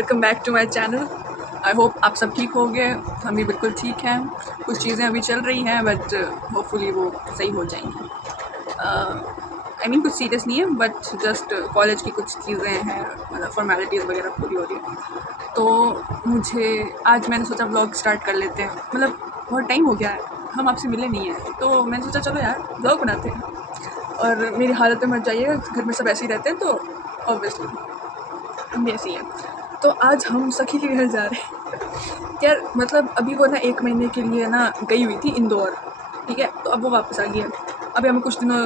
Welcome back to my channel. I hope आप सब ठीक हो गए। हम भी बिल्कुल ठीक हैं। कुछ चीज़ें अभी चल रही हैं बट होपफुली वो सही हो जाएंगी। आई मीन कुछ सीरियस नहीं है बट जस्ट कॉलेज की कुछ चीज़ें हैं, मतलब फॉर्मेलिटीज़ वगैरह पूरी हो रही है। तो मुझे आज मैंने सोचा व्लॉग स्टार्ट कर लेते हैं। मतलब बहुत टाइम हो गया है, हम आपसे मिले नहीं हैं, तो मैंने सोचा चलो यार व्लॉग बनाते हैं। और मेरी हालत में मत जाइएगा, घर में सब ऐसे ही रहते हैं तो ऑब्वियसली हम भी ऐसे ही हैं। तो आज हम सखी के घर जा रहे हैं यार। मतलब अभी वो ना 1 महीने के लिए ना गई हुई थी इंदौर, ठीक है। तो अब वो वापस आ गई है। अभी हमें कुछ दिनों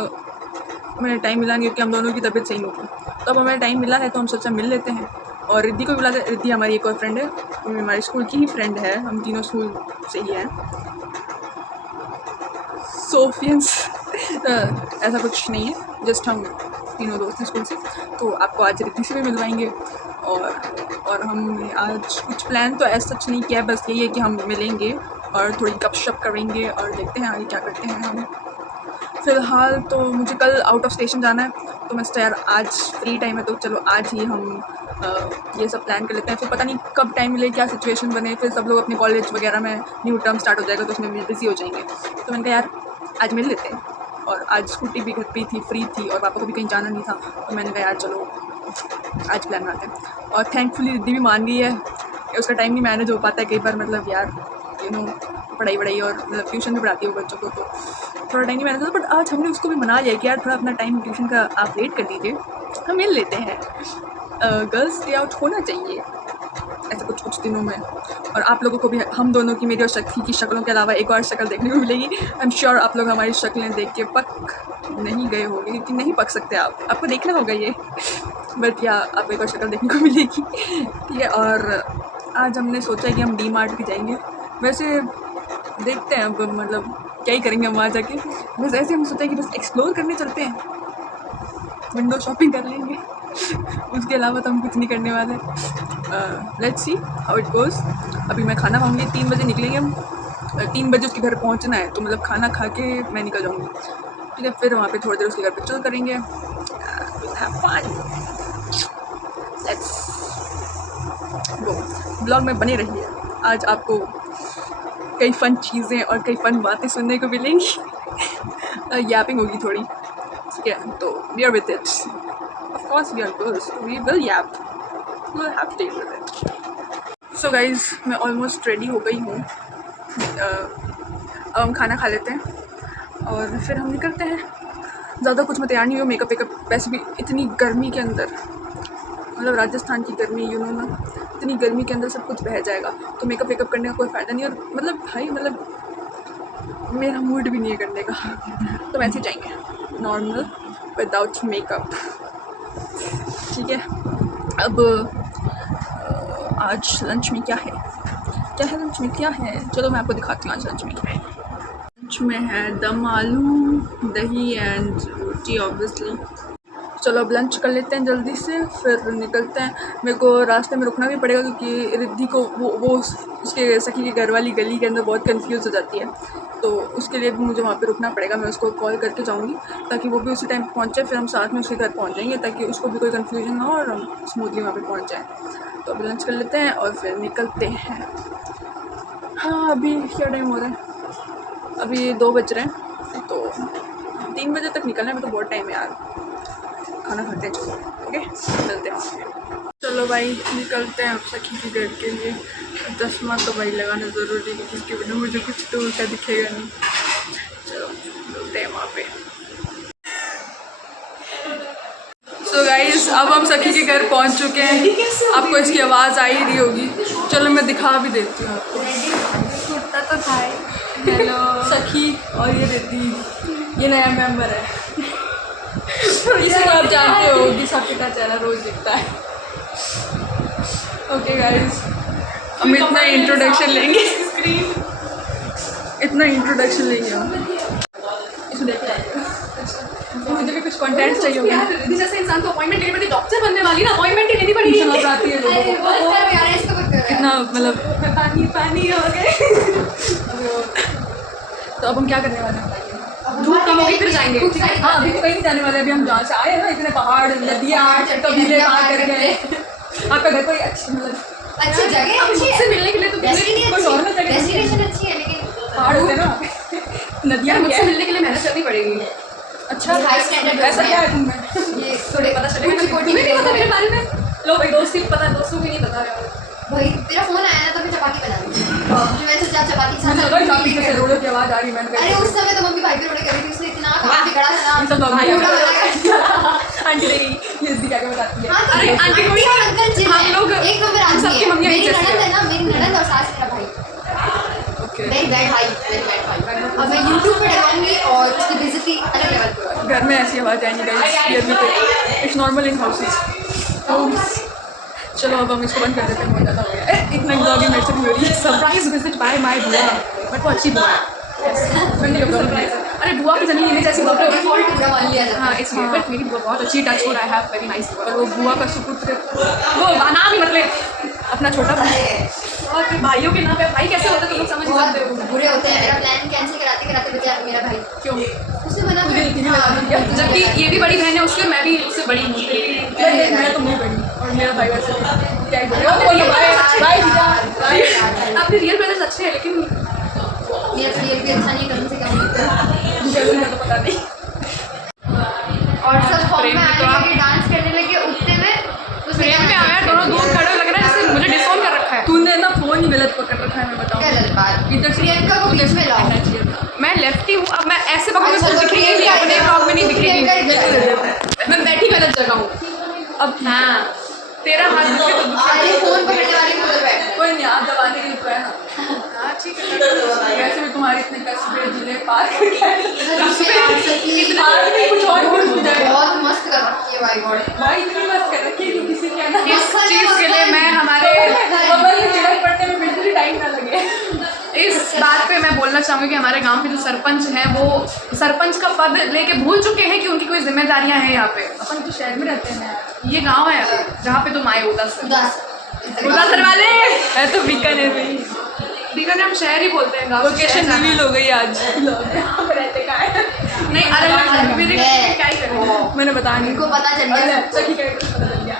में टाइम मिला नहीं क्योंकि हम दोनों की तबीयत सही नहीं थी। तो अब हमें टाइम मिला है तो हम सोचा मिल लेते हैं। और रिद्धि को भी बुलाते। रिद्धि हमारी एक और फ्रेंड है, हमारे स्कूल की ही फ्रेंड है, हम तीनों स्कूल से ही हैं। सोफियंस ऐसा कुछ नहीं है, जस्ट हम तीनों दोस्त हैं स्कूल से। तो आपको आज रिद्धि से भी मिलवाएंगे। और हमने आज कुछ प्लान तो ऐसा सच नहीं किया, बस यही है कि हम मिलेंगे और थोड़ी गपशप करेंगे और देखते हैं आगे क्या करते हैं हम। फ़िलहाल तो मुझे कल आउट ऑफ स्टेशन जाना है, तो मैं सोचा यार आज फ्री टाइम है तो चलो आज ही हम ये सब प्लान कर लेते हैं। फिर पता नहीं कब टाइम मिले, क्या सिचुएशन बने, फिर सब लोग अपने कॉलेज वगैरह में न्यू टर्म स्टार्ट हो जाएगा तो उसमें भी बिज़ी हो जाएंगे। तो मैंने कहा यार आज मिल लेते हैं। और आज स्कूटी भी घर पे थी, फ्री थी और पापा को भी कहीं जाना नहीं था, तो मैंने कहा यार चलो आज प्लान बनाते हैं। और थैंकफुली रिद्धि भी मान गई है। उसका टाइम नहीं मैनेज हो पाता है कई बार, मतलब यार यू नो पढ़ाई और मतलब ट्यूशन भी पढ़ाती है बच्चों को, तो थोड़ा टाइम नहीं मैनेज होता। बट आज हमने उसको भी मना लिया कि यार थोड़ा अपना टाइम ट्यूशन का आप वेट कर दीजिए, हम मिल लेते हैं। गर्ल्स डे आउट होना चाहिए ऐसे कुछ दिनों में। और आप लोगों को भी हम दोनों की, मेरी और सखी की शक्लों के अलावा एक और शक्ल देखने को मिलेगी। आई एम श्योर आप लोग हमारी शक्लें देख के पक नहीं गए होंगे, क्योंकि नहीं पक सकते आपको देखना होगा ये। बट या आप एक और शक्ल देखने को मिलेगी, ठीक है। और आज हमने सोचा है कि हम डी मार्ट भी जाएंगे। वैसे देखते हैं अब, मतलब क्या ही करेंगे हम वहाँ जाके। बस ऐसे हम सोचा कि बस एक्सप्लोर करने चलते हैं, विंडो शॉपिंग कर लेंगे। उसके अलावा तो हम कुछ नहीं करने वाले। Let's see how it goes. अभी मैं खाना खाऊंगी, 3 बजे निकलेंगे हम। 3 बजे उसके घर पहुंचना है, तो मतलब खाना खा के मैं निकल जाऊंगी, ठीक है। फिर वहाँ पे थोड़ी देर उसके घर पे चिल करेंगे। Have fun, let's go. Blog में बने रहिए, आज आपको कई फ़न चीज़ें और कई फ़न बातें सुनने को मिलेंगी। यापिंग होगी थोड़ी, ठीक है। तो we are with it, of course we are girls, we will yap, we will have to deal with it. So guys मैं ऑलमोस्ट रेडी हो गई हूँ। अब हम खाना खा लेते हैं और फिर हम निकलते हैं। ज़्यादा कुछ मैं तैयार नहीं हुई, मेकअप वेकअप, वैसे भी इतनी गर्मी के अंदर, मतलब राजस्थान की गर्मी यू नो ना, इतनी गर्मी के अंदर सब कुछ बह जाएगा, तो मेकअप वेकअप करने का कोई फ़ायदा नहीं। और मतलब भाई मतलब मेरा मूड भी नहीं है करने का, तो वैसे ही जाएंगे नॉर्मल विदाउट मेकअप, ठीक है। अब आज लंच में क्या है लंच में क्या है, चलो मैं आपको दिखाती हूँ आज लंच में क्या है। लंच में है दम आलू, दही एंड रोटी ऑब्वियसली। चलो अब लंच कर लेते हैं जल्दी से, फिर निकलते हैं। मेरे को रास्ते में रुकना भी पड़ेगा क्योंकि रिद्धि को वो उसके सखी के घर वाली गली के अंदर बहुत कंफ्यूज हो जाती है, तो उसके लिए भी मुझे वहाँ पे रुकना पड़ेगा। मैं उसको कॉल करके जाऊँगी ताकि वो भी उसी टाइम पहुँचे, फिर हम साथ में उसके घर पहुँच जाएंगे ताकि उसको भी कोई कन्फ्यूजन ना हो और हम स्मूथली वहाँ पर पहुँच जाएँ। तो अभी लंच कर लेते हैं और फिर निकलते हैं। हाँ अभी क्या टाइम हो रहा है, अभी 2 बज रहे हैं, तो 3 बजे तक निकलना है, तो बहुत टाइम है यार। खाना खाते हैं चलो, ओके चलते हैं वहाँ पे। चलो भाई निकलते हैं अब सखी के घर के लिए। चश्मा तो भाई लगाना ज़रूरी है क्योंकि इसके बिना मुझे कुछ दूर का दिखेगा नहीं। चलो मिलते हैं वहाँ पे। सो गाइस अब हम सखी के घर पहुँच चुके हैं। आपको इसकी आवाज़ आ ही रही होगी, चलो मैं दिखा भी देती हूँ आपको। कुर्ता तो था। हेलो सखी, और ये रिद्धि, ये नया मेंबर है। इसी को आप जानते हो कि सबके का चेहरा रोज दिखता है। ओके गाइस, हम इतना इंट्रोडक्शन लेंगे, हम इसमें देखते मुझे भी कुछ कंटेंट चाहिए होगा यार जैसे इंसान को अपॉइंटमेंट लेनी पड़ती, डॉक्टर बनने वाली ना अपॉइंटमेंट ही लेनी पड़ेगी। समझ आती है लोगों को कितना, मतलब पानी हो गए। तो अब हम क्या करने वाले हैं, धूप कम होगी फिर जाएंगे। हाँ अभी तो कहीं नहीं जाने वाले, अभी हम जहाँ से आए हैं ना, इतने पहाड़ नदियाँ कबीले पार कर गए, आपका घर कोई अच्छी मतलब अच्छी जगह अब अच्छी मुझसे है, मिलने के लिए तो डेस्टिनी कोई अच्छी normal जगह नहीं है। डेस्टिनेशन अच्छी है, लेकिन पहाड़ होते हैं ना नदियाँ यार भी मुझसे है। मिलने के लिए मेहनत करनी पड़ेगी। अच्छा हाई स्टैंडर्ड ऐसा क्या है तुम में? ये थोड़े पता चलेगा कुछ कोटी तुम्हें नहीं पता मेरे बारे में? लो भाई दोस्ती पता है, दोस्तों को नहीं पता यार। भाई तेरा फोन आया ना तो मैं चपाती बना दी जो मैं सोचा चपाती के मुझे साथ लगा साथ कि पीछे से रोड़ों की आवाज़ आ रही है, मैंने अरे कहा उस समय तो मम्मी भाई पे रोने कर रही थी, उसने इतना काम बिगड़ा था ये सब ना लोग भाई पूरा बना कर आंटी नहीं ये भी क्या बताती है। हाँ तो अरे आंटी को और अंकल चिल हम लोग एक नंबर आंटी सबकी है मम्मियाँ मेरी एक जैसी ननद हैं। है ना, मेरी ननद और सास मेरा भाई ओके वेरी बैड भाई, वेरी बैड भाई। अब मैं यूट्यूब पे लगाऊंगी और उसकी बेइज्जती अलग लेवल पे होगी। घर में ऐसी आवाज़ आएंगी गाइस, ये भी इट्स नॉर्मल इन हाउसेस। चलो अब हम इसको बंद कर देते हैं, बहुत ज़्यादा हो गया। इतना ब्लॉगिंग मेरे से नहीं हो रही है। सरप्राइज विजिट बाय माय बुआ, बट वो अच्छी बुआ है। अरे बुआ की जमीन जैसी बुआ कोई फॉल्ट पूरा मान लिया जाता हाँ है। इट्स बट मेरी बुआ बहुत अच्छी, touch would I have very nice बुआ। और वो बुआ का सुपुत्र वो नाम ही मतलब अपना छोटा भाई और फिर भाइयों के नाम पे भाई कैसे होते तुम लोग समझ नहीं सकते हो। बहुत बुरे होते हैं। मेरा प्लान कैंसिल कराते कराते बचा मेरा भाई, क्यों? उसने मना कर मुझे दिया। हाँ, जबकि ये भी बड़ी बहन है उससे, मैं भी उससे बड़ी हूँ। मैं तो नहीं बड़ी और मेरा भाई वैसे क्या ही बोलेगा, वो बोलिए बाय जीजा अपने रियल ब्रदर्स अच्छे हैं लेकिन मेरा रियल भी अच्छा नहीं, कम से कम मुझे तो पता नहीं। और सब फॉर्म प्रेम में में आने तो आप- लगे, डांस करने लगे, उठते में उसमें प्रेम में आया दोनों दूर खड़े लग रहा है जैसे मुझे डिसऑन कर रखा है। तूने ना फोन ही गलत पकड़ रखा है, मैं बताऊँ। गलत बात। इधर से प्रियंका को बीच में लाओ। मैं लेफ्टी हूँ, अब मैं ऐसे पकड़ अच्छा, के तो दिख रही है, प्रियंका अपने ब्लॉग में नहीं दिख रही प्रियंका है। मैं बैठी गलत जगह हूँ। अब हाँ तेरा हाथ दुखे तो दुखे। अरे फोन पकड़ने वाले को उधर बैठ। कोई नहीं, आप दबाने के लिए तो है ना। हाँ ठीक है। वैसे भी तुम्हारे इतने कस्बे जिले पार्क पार्क में कुछ और भी हो जाएगा। बहुत मस्त कर रखी है भाई गॉड। भाई इतनी मत कर रखी है कि किसी के ना इस चीज़ के लिए मैं हमारे बबल में चिड़क पड़ने में बिल्कुल टाइम ना लगे। इस बात पे मैं बोलना चाहूँगी कि हमारे गांव के जो सरपंच हैं वो सरपंच का पद लेके भूल चुके हैं कि उनकी कोई जिम्मेदारियां हैं यहाँ पे। अपन तो शहर में रहते हैं ना। ये गांव है जहाँ पे तुम आए उदास उदास उदासर वाले। मैं तो बीकानेर में ही। बीकानेर हम शहर ही बोलते हैं, गाँव से लोकेशन शहर रिवील जाना। हो गई आज। यहाँ पे रहते कहाँ है? नहीं अलग मेरे क्या ही करेंगे। मैंने बताया नहीं। इनको पता चल गया। अच्छा ठीक है, पता चल गया।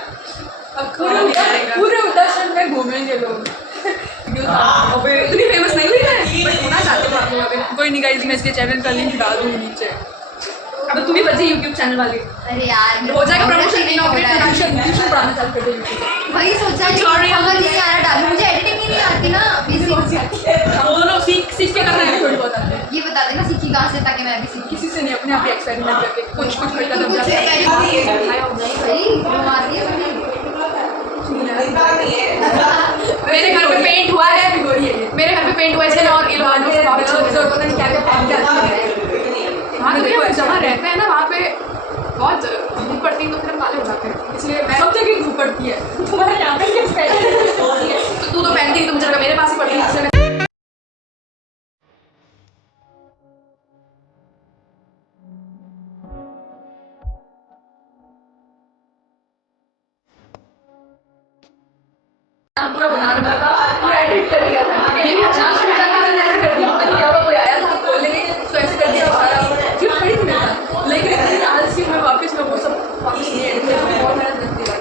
अब पूरे उत्तराखंड में घूमेंगे लोग। अबे इतनी फेमस नहीं हुई है बट होना चाहते हो आप लोग अभी। कोई नहीं गाइस, मैं इसके चैनल का लिंक डाल दूँगी नीचे। अब तुम ही बची यूट्यूब चैनल वाली। अरे यार हो जाएगा promotion, inaugurate ट्यूशन पढ़ाना चालू कर देंगे। वही सोचा कि Sorry, समझ नहीं आ रहा डालूं, मुझे एडिटिंग ही नहीं आती ना बेसिक। हम दोनों सीख के करना है। थोड़ी बहुत आती है। ये बता देना सीखी कहाँ से ताकि मैं भी सीखी। किसी से नहीं, अपने आप ही एक्सपेरिमेंट करके कुछ कुछ करके कुछ जाते हैं। भाई वो आती है मुझे। मेरे घर पे पेंट हुआ है, मेरे घर पे पेंट हुआ है इसलिए और इलोहानो से बहुत अच्छा जो पता नहीं क्या क्या पाप जाती है। हाँ तो देखो जहाँ रहते हैं ना वहाँ पे बहुत धूप पड़ती है तो फिर हम काले हो जाते हैं। इसलिए मैं सब जगह धूप पड़ती है। तुम्हारे यहाँ पे क्या तो तू तो पहनती नहीं तो मुझे लगा मेरे पास ही पड़ती है इसलिए पूरा बना रहा था, पूरा एडिट कर दिया था। ये भी अच्छा कर दिया। कोई आया था बोलने के तो ऐसे कर दिया सारा। फिर खड़ी थी मेरे साथ, लेकिन इतनी आलसी मैं वापस वो सब वापस नहीं एडिट कर, बहुत मेहनत लगती है।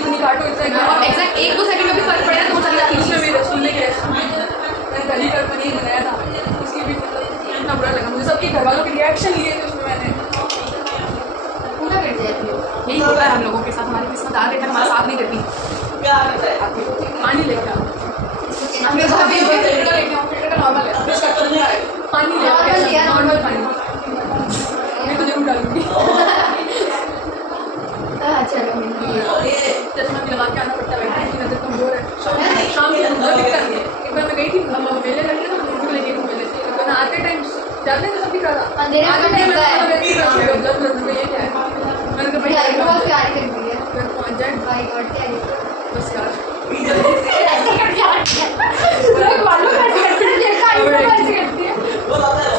इतनी काटो इतना और एग्जैक्ट 1-2 सेकंड में भी फर्क पड़ा तो वो चल रहा उसमें भी रसगुल्ले के मैंने गली पर पनीर बनाया था, उसकी भी मतलब इतना बुरा लगा मुझे। सबके घर वालों के रिएक्शन लिए थे उसमें मैंने। पूरा कर दिया तू। यही होता है हम लोगों के साथ, हमारी किस्मत आ देकर हमारा साथ नहीं देती। पानी लेके आओ। हमने तो कभी फिल्टर का लेके आओ, फिल्टर का नॉर्मल है इसका कलर है पानी Normal लिया, नॉर्मल पानी। मैं तो जरूर डालूंगी। चलो चश्मा भी लगा के आना पड़ता है, बैठने की नजर कमजोर है। शाम को बहुत दिक्कत है। एक बार मैं गई थी मेले लगे थे ना, मुझे लेके मेले से तो ना आते टाइम जाते हैं तो सब दिख रहा था। अंधेरे में आते तो टाइम दिखता है। ये क्या है? मैंने कहा भाई यार बहुत प्यारी कर दी है घर पहुँच जाए भाई गॉड क्या है बस यार।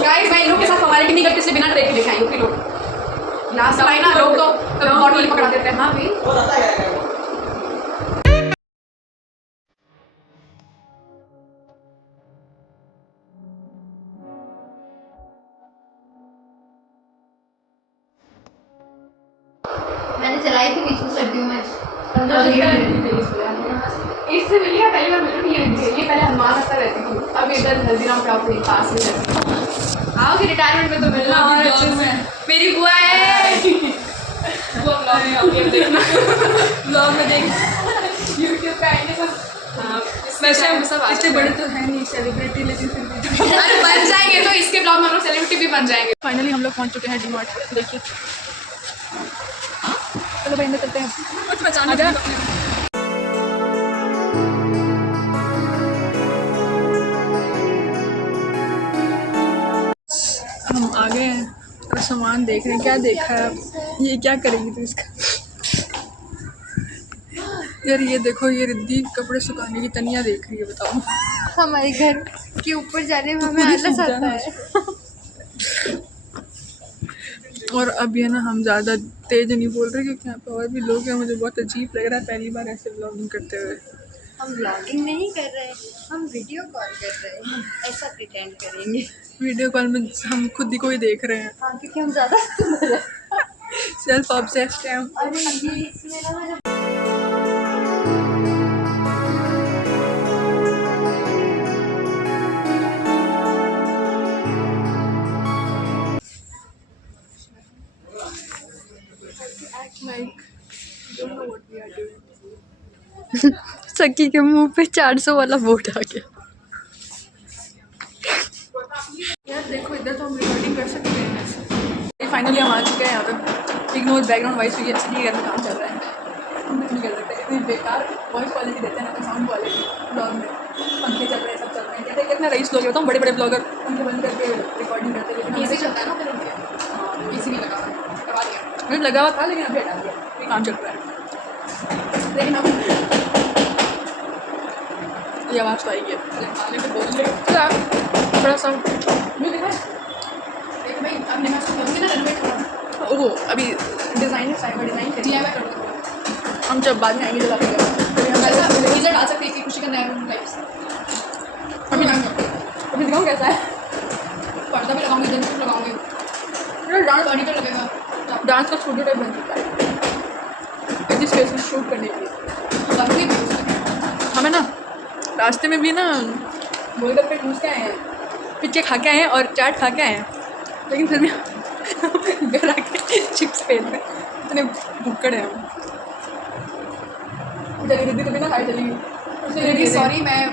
गाइस मैं इन लोग के साथ हमारे की नहीं करती इसलिए बिना ट्रे के दिखाई कि लोग लास्ट लाइन ना लोग तो बॉटल पकड़ा देते हैं। हाँ भाई मैंने चलाई थी बीच में सर्दियों में। इससे बढ़िया पहले मैं बिल्कुल नहीं रहती थी, ये पहले हनुमान आता रहती थी, अब इधर हल्दीराम क्राफ्ट के पास में रहती हूँ। आओगे रिटायरमेंट में तो मिलना और अच्छे से। मेरी बुआ है, बुआ ब्लॉग में आओगे देखना, ब्लॉग में देख यूट्यूब पे आएंगे सब। हाँ वैसे हम सब इतने बड़े तो है नहीं सेलिब्रिटी, लेकिन फिर भी अरे बन जाएंगे तो इसके ब्लॉग में हम लोग सेलिब्रिटी भी बन जाएंगे। फाइनली हम लोग पहुंच चुके हैं डीमार्ट। देखिए चलो भाई अंदर चलते हैं। कुछ बचाना जा हम आ गए हैं और सामान देख रहे हैं। क्या देखा है आप? ये क्या करेगी तू इसका? यार ये देखो, ये रिद्धि कपड़े सुखाने की तनिया देख रही है। बताओ हमारे घर के ऊपर जाने में हमें खुद ही आलस सूख आता जाना है। और अब ये ना हम ज़्यादा तेज नहीं बोल रहे क्योंकि यहाँ पे और भी लोग हैं। मुझे बहुत अजीब लग रहा है पहली बार ऐसे व्लॉगिंग करते हुए। हम ब्लॉगिंग नहीं कर रहे, हम वीडियो कॉल कर रहे हैं, ऐसा प्रिटेंड करेंगे। वीडियो कॉल में हम खुद ही को ही देख रहे हैं। हाँ क्योंकि हम ज़्यादा सेल्फ ऑब्सेस्ड हैं हम। अरे ये इसमें ना मैंने सकी के मुंह पे 400 वाला वोट आ गया। यार देखो इधर तो हम रिकॉर्डिंग कर सकते हैं ऐसे। फाइनली हम आ चुके हैं यहाँ पे। इग्नोर बैकग्राउंड वॉइस हुई है, इसलिए घर में काम चल रहा है। हम कुछ नहीं कर सकते, इतनी बेकार वॉइस क्वालिटी देते हैं ना, साउंड क्वालिटी ब्लॉग में। पंखे चल रहे हैं, सब चल रहे हैं। कहते हैं कितने रईस लोग होता हूँ, बड़े बड़े ब्लॉगर पंखे बंद करके रिकॉर्डिंग करते हैं। एसी चलता है ना फिर उनके, एसी भी लगा करवा दिया। मुझे लगा हुआ था लेकिन अभी हटा दिया, ये काम चल रहा है। लेकिन अब ये आवाज़ तो आएगी। बड़ा सा देख भाई अब मैं उसको बोलूँगी ना रेनोवेट करो। ओह अभी डिज़ाइन साइबर डिज़ाइन करिए। DIY कर दो। हम जब बाद में आएंगे जब आप हम ऐसा टीजर डाल सकते हैं कि खुशी का नया रूम टाइप्स। अभी अभी दिखाऊँ कैसा है। पर्दा भी लगाऊंगी, जंप लगाऊंगी, डांस फर्नीचर लगेगा। डांस का स्टूडियो टाइप बन चुका है इस स्पेस में शूट करने के लिए। लगती भी हमें ना रास्ते में भी ना गोलगप्पे ठूस के आए हैं, पिज्जे खा के आए हैं और चाट खा के आए हैं, लेकिन फिर भी घर आके चिप्स फेल में इतने भुक्कड़ हैं हम। चली दीदी तो बिना खाई चली दीदी सॉरी, मैं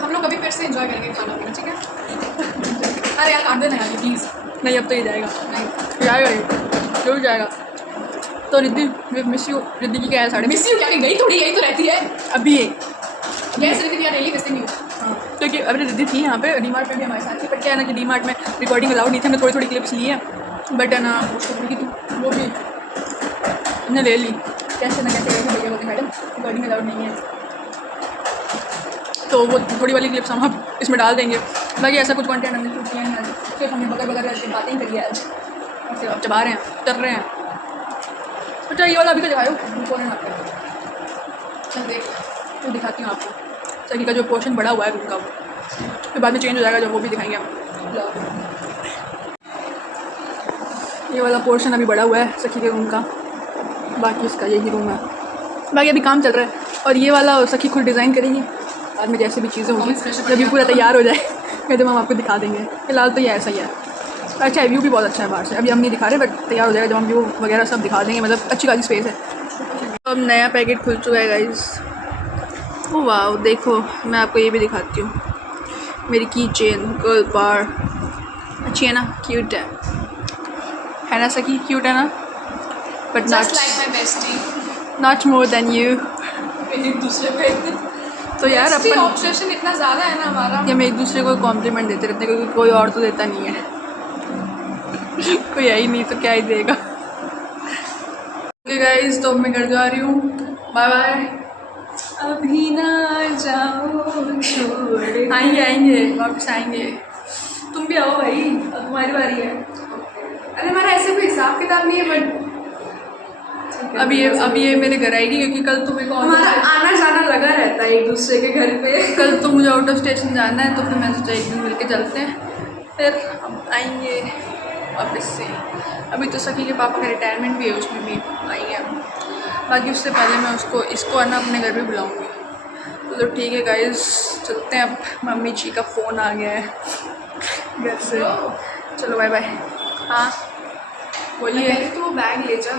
हम लोग कभी फिर से एंजॉय करेंगे खाना पीना, ठीक है? अरे यार काट देना यार प्लीज़। नहीं अब तो ये जाएगा, नहीं जाएगा ये जरूर जाएगा। तो रिद्धि मिस यू। रिद्धि की क्या है साढ़े मिस यू क्या, गई थोड़ी यही तो रहती है। अभी ये यस रिद्धि यार डेली मिसिंग यू। हाँ क्योंकि अभी रिद्धि थी यहाँ पे डीमार्ट में भी हमारे साथ थी, पर क्या है ना कि डीमार्ट में रिकॉर्डिंग अलाउड नहीं थी। हमने थोड़ी थोड़ी क्लिप्स ली है, बट है ना वो भी हमने ले ली कैसे ना कैसे करके। भैया बोलते मैडम रिकॉर्डिंग अलाउड नहीं है, तो वो थोड़ी वाली क्लिप्स हम अब इसमें डाल देंगे। बाकी ऐसा कुछ कंटेंट हमने शूट किया नहीं आज, सिर्फ हमने बगैर करके बातें ही करी है आज। और फिर अब चबा रहे हैं, उतर रहे हैं। अच्छा ये वाला अभी तो दिखाओ कौन आपका, चल देख तो दिखाती हूँ आपको। सही का जो पोर्शन बड़ा हुआ है उनका, वो फिर बाद में चेंज हो जाएगा जब वो भी दिखाएंगे हम। ये वाला पोर्शन अभी बड़ा हुआ है सखी के रूम का, बाकी इसका यही रूम है। बाकी अभी काम चल रहा है और ये वाला सखी खुद डिज़ाइन करेंगी। बाद में जैसे भी चीज़ें होंगी जब ये पूरा तैयार हो जाए कहते हम आपको दिखा देंगे। फिलहाल तो ये ऐसा ही है। अच्छा है, व्यू भी बहुत अच्छा है बाहर से। अभी हम नहीं दिखा रहे, बट तैयार हो जाएगा जब हम व्यू वगैरह सब दिखा देंगे। मतलब अच्छी खासी स्पेस है। अब नया पैकेट खुल चुका है गाइस। ओ वाह देखो, मैं आपको ये भी दिखाती हूँ। मेरी की चेन गर्ल बार अच्छी है ना, क्यूट है ना सखी, क्यूट है ना, but just like my bestie, not more than you. एक दूसरे पे तो यार अपन ऑब्सेशन इतना ज़्यादा है ना हमारा कि हम एक दूसरे को कॉम्प्लीमेंट देते रहते हैं, क्योंकि कोई और तो देता नहीं है। कोई है ही नहीं तो क्या ही देगा। ओके गाइस, तो मैं घर जा रही हूँ, बाय बाय। अभी ना जाओ छोड़। आएंगे आएंगे वापस आएंगे, तुम भी आओ भाई, अब तुम्हारी बारी है। अरे हमारा ऐसे कोई हिसाब किताब नहीं है, बट अभी ये मेरे घर आएगी क्योंकि कल तो मेरे को हमारा आना जाना लगा रहता है एक दूसरे के घर पे। कल तो मुझे आउट ऑफ स्टेशन जाना है, तो फिर मैं सोचा एक दिन मिल के चलते हैं, फिर हम आएंगे वापस से। अभी तो सखी के पापा का रिटायरमेंट भी है, उसमें भी आएंगे हम। बाकी उससे पहले मैं इसको है ना अपने घर भी बुलाऊँगी। चलो ठीक है गाइस, चलते हैं अब। मम्मी जी का फ़ोन आ गया है घर से। चलो बाय बाय। हाँ बोलिए। तो वो बैग ले जा,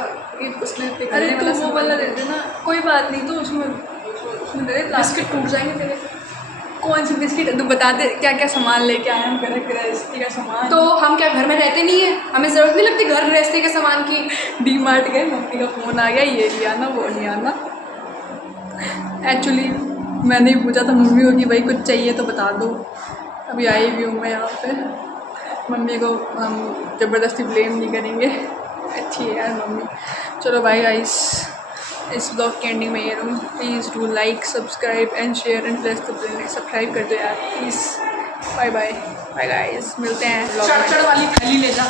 उसमें अरे तो वो वाला दे देना, कोई बात नहीं, तो उसमें दे दे। बिस्किट टूट जाएंगे तेरे। कौन सी बिस्किट? तो बता दे क्या क्या सामान लेके आए हम घर गृहस्थी का सामान। तो हम क्या घर में रहते नहीं है? हमें ज़रूरत नहीं लगती घर गृहस्थी के सामान की। डी मार्ट गए, मम्मी का फ़ोन आ गया, ये ले आना वो ले आना। एक्चुअली मैंने ही पूछा था मम्मी को कि भाई कुछ चाहिए तो बता दो। अभी आई भी हूँ मैं यहाँ पे। मम्मी को हम ज़बरदस्ती ब्लेम नहीं करेंगे, अच्छी है यार मम्मी। चलो बाय गाइस, इस ब्लॉग के एंडिंग में ये रहूँ। Please do like, subscribe and share and press the bell. Subscribe कर दो यार please. Bye bye bye guys, मिलते हैं ब्लॉग में। चढ़ वाली थैली ले जा।